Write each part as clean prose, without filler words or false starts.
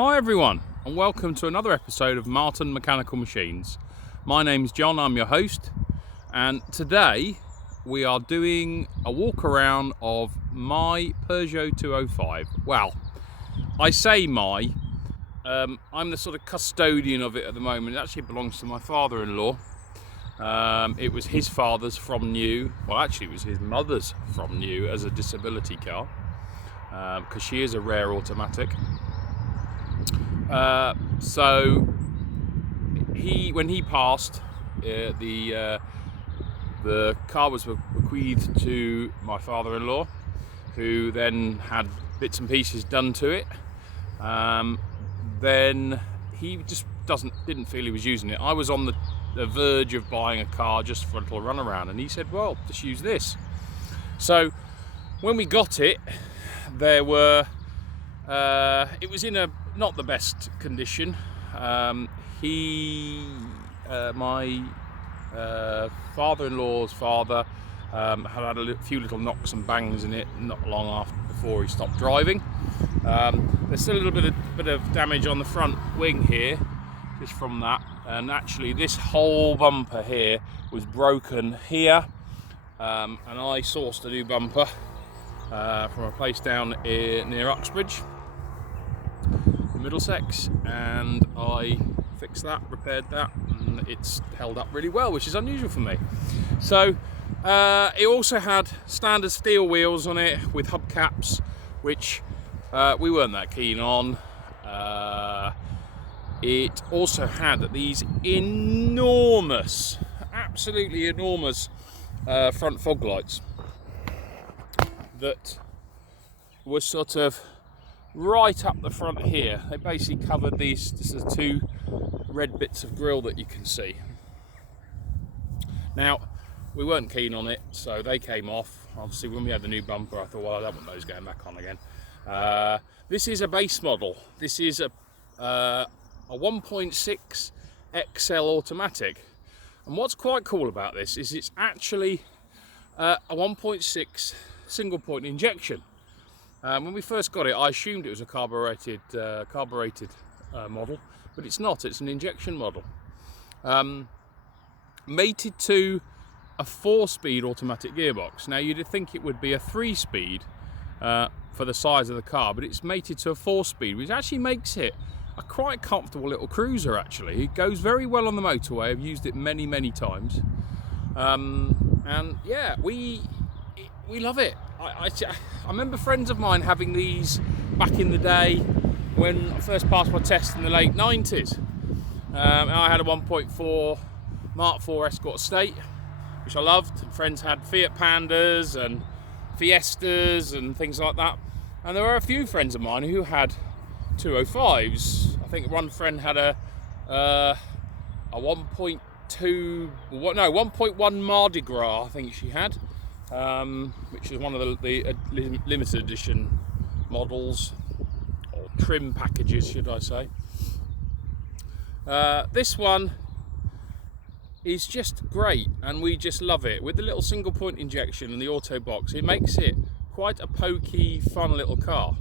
Hi everyone, and welcome to another episode of Martin Mechanical Machines. My name's John, I'm your host, and today we are doing a walk around of my Peugeot 205. Well, I say I'm the sort of custodian of it at the moment. It actually belongs to my father-in-law. It was his father's from new. Well, actually it was his mother's from new as a disability car, because she is a rare automatic. So when he passed, the car was bequeathed to my father-in-law, who then had bits and pieces done to it. Then he just didn't feel he was using it. I was on the verge of buying a car just for a little run around, and he said, well, just use this. So when we got it, it was in not the best condition. My father-in-law's father had a few little knocks and bangs in it not long before he stopped driving. There's still a little bit of damage on the front wing here, just from that. And actually, this whole bumper here was broken here, and I sourced a new bumper from a place down near Uxbridge, Middlesex, and I fixed that, repaired that, and it's held up really well, which is unusual for me. So it also had standard steel wheels on it with hubcaps, which we weren't that keen on. It also had these absolutely enormous front fog lights that were sort of right up the front here. They basically covered these. This is two red bits of grille that you can see. Now, we weren't keen on it, so they came off. Obviously, when we had the new bumper, I thought, well, I don't want those going back on again. This is a base model. This is a 1.6 XL automatic. And what's quite cool about this is it's actually a 1.6 single point injection. When we first got it, I assumed it was a carbureted model, but it's not. It's an injection model, mated to a 4-speed automatic gearbox. Now, you'd think it would be a 3-speed for the size of the car, but it's mated to a 4-speed, which actually makes it a quite comfortable little cruiser. Actually, it goes very well on the motorway. I've used it many times, and yeah, we love it. I remember friends of mine having these back in the day when I first passed my test in the late 90s. And I had a 1.4 Mark IV Escort Estate, which I loved. Friends had Fiat Pandas and Fiestas and things like that. And there were a few friends of mine who had 205s. I think one friend had a 1.1 Mardi Gras, I think she had. Which is one of the limited edition models, or trim packages, should I say. This one is just great, and we just love it. With the little single point injection and the auto box, it makes it quite a pokey, fun little car.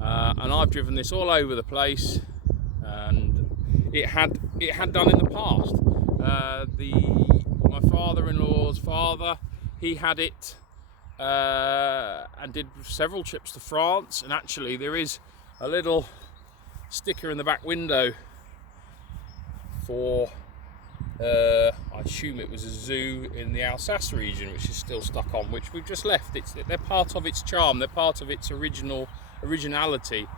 And I've driven this all over the place, and it had done in the past. My father-in-law's father, he had it and did several trips to France, and actually there is a little sticker in the back window for I assume it was a zoo in the Alsace region, which is still stuck on, which we've just left. They're part of its charm, they're part of its originality.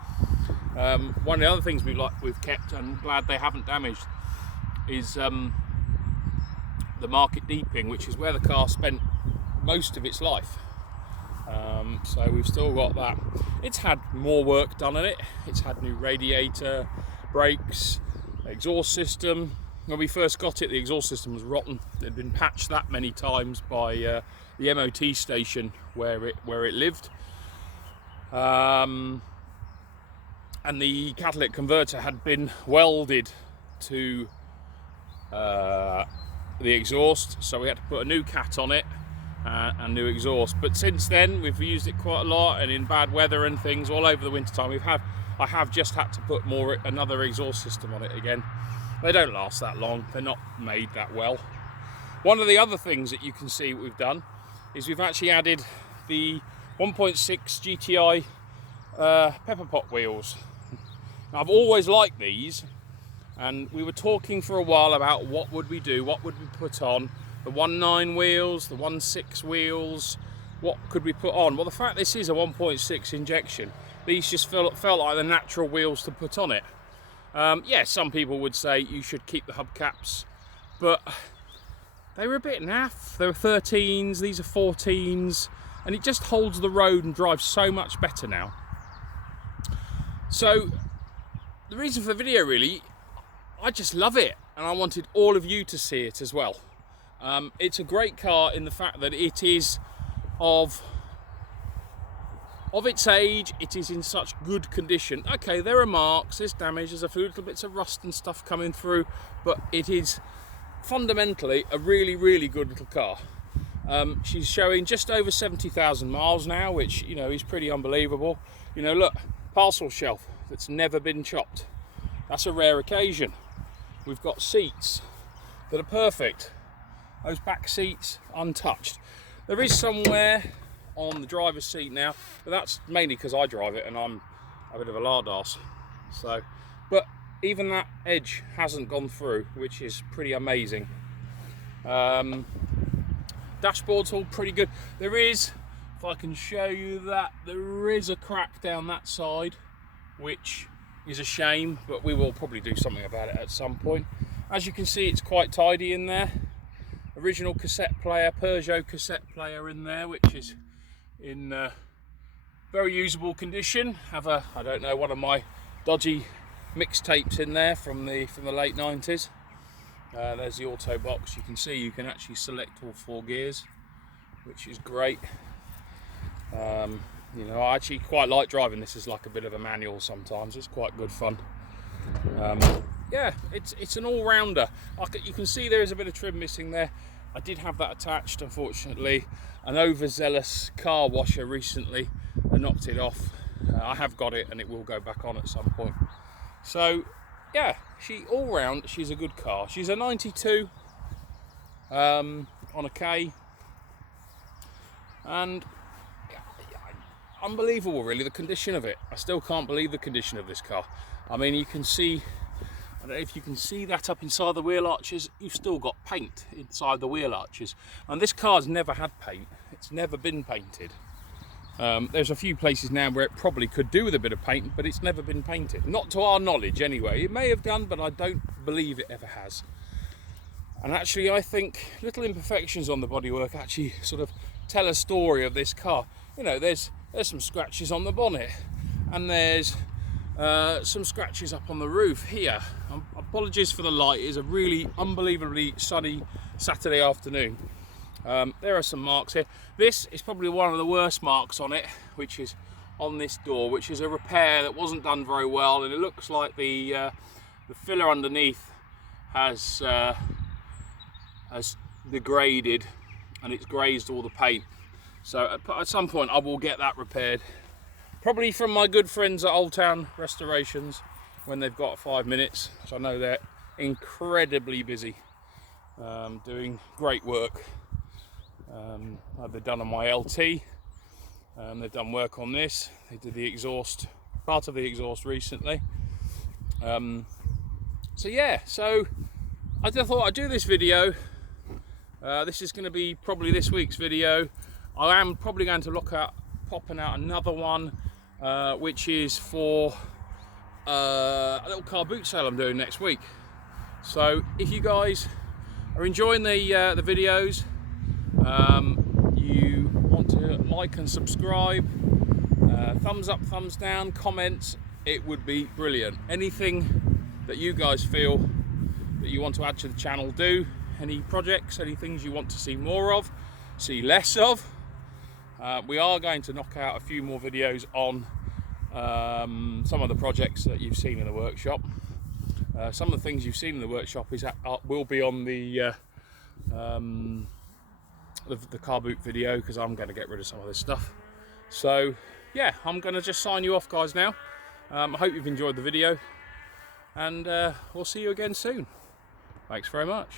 One of the other things we've kept, and glad they haven't damaged, is the market deeping, which is where the car spent most of its life. So we've still got that. It's had more work done on it. It's had new radiator, brakes, exhaust system. When we first got it, the exhaust system was rotten. It had been patched that many times by the MOT station where it lived. And the catalytic converter had been welded to the exhaust, so we had to put a new cat on it. and new exhaust. But since then we've used it quite a lot, and in bad weather and things all over the winter time I have just had to put another exhaust system on it again. They don't last that long, they're not made that well. One of the other things that you can see we've done is we've actually added the 1.6 GTI pepper pot wheels. Now, I've always liked these, and we were talking for a while about what would we do, what would we put on, the 1.9 wheels, the 1.6 wheels, what could we put on? Well, the fact this is a 1.6 injection, these just felt like the natural wheels to put on it. Yeah, some people would say you should keep the hubcaps, but they were a bit naff. They were 13s, these are 14s, and it just holds the road and drives so much better now. So the reason for the video, really, I just love it, and I wanted all of you to see it as well. It's a great car in the fact that it is of its age, it is in such good condition. Okay, there are marks, there's damage, there's a few little bits of rust and stuff coming through, but it is fundamentally a really, really good little car. She's showing just over 70,000 miles now, which, you know, is pretty unbelievable. You know, look, parcel shelf that's never been chopped. That's a rare occasion. We've got seats that are perfect. Those back seats untouched. There is somewhere on the driver's seat now, but that's mainly because I drive it and I'm a bit of a lard arse. So, but even that edge hasn't gone through, which is pretty amazing. Dashboard's all pretty good. There is, if I can show you that, there is a crack down that side, which is a shame, but we will probably do something about it at some point. As you can see, it's quite tidy in there. Original cassette player, Peugeot cassette player in there, which is in very usable condition. Have a, I don't know, one of my dodgy mixtapes in there from the late 90s. There's the auto box. You can see you can actually select all 4 gears, which is great. You know, I actually quite like driving this as like a bit of a manual sometimes. It's quite good fun. Yeah, it's an all-rounder. You can see there is a bit of trim missing there. I did have that attached, unfortunately. An overzealous car washer recently knocked it off. I have got it and it will go back on at some point. So yeah, all round she's a good car. She's a 92 on a K, and unbelievable really, the condition of it. I still can't believe the condition of this car. I mean, you can see, I don't know if you can see that up inside the wheel arches, you've still got paint inside the wheel arches. And this car's never had paint, it's never been painted. There's a few places now where it probably could do with a bit of paint, but it's never been painted. Not to our knowledge anyway. It may have done, but I don't believe it ever has. And actually I think little imperfections on the bodywork actually sort of tell a story of this car. You know, there's some scratches on the bonnet, and there's some scratches up on the roof here. Apologies for the light, it is a really unbelievably sunny Saturday afternoon. There are some marks here. This is probably one of the worst marks on it, which is on this door, which is a repair that wasn't done very well, and it looks like the filler underneath has degraded and it's grazed all the paint. So at some point I will get that repaired, probably from my good friends at Old Town Restorations when they've got 5 minutes, which I know they're incredibly busy doing great work. They've done on my LT, they've done work on this, they did the exhaust, part of the exhaust recently. So yeah, so I just thought I'd do this video. This is going to be probably this week's video. I am probably going to look at popping out another one, which is for a little car boot sale I'm doing next week. So if you guys are enjoying the videos, you want to like and subscribe, thumbs up, thumbs down, comments, it would be brilliant. Anything that you guys feel that you want to add to the channel, do. Any projects, any things you want to see more of, see less of. We are going to knock out a few more videos on some of the projects that you've seen in the workshop. Some of the things you've seen in the workshop will be on the the car boot video because I'm going to get rid of some of this stuff. So yeah, I'm going to just sign you off, guys, now. I hope you've enjoyed the video, and we'll see you again soon. Thanks very much.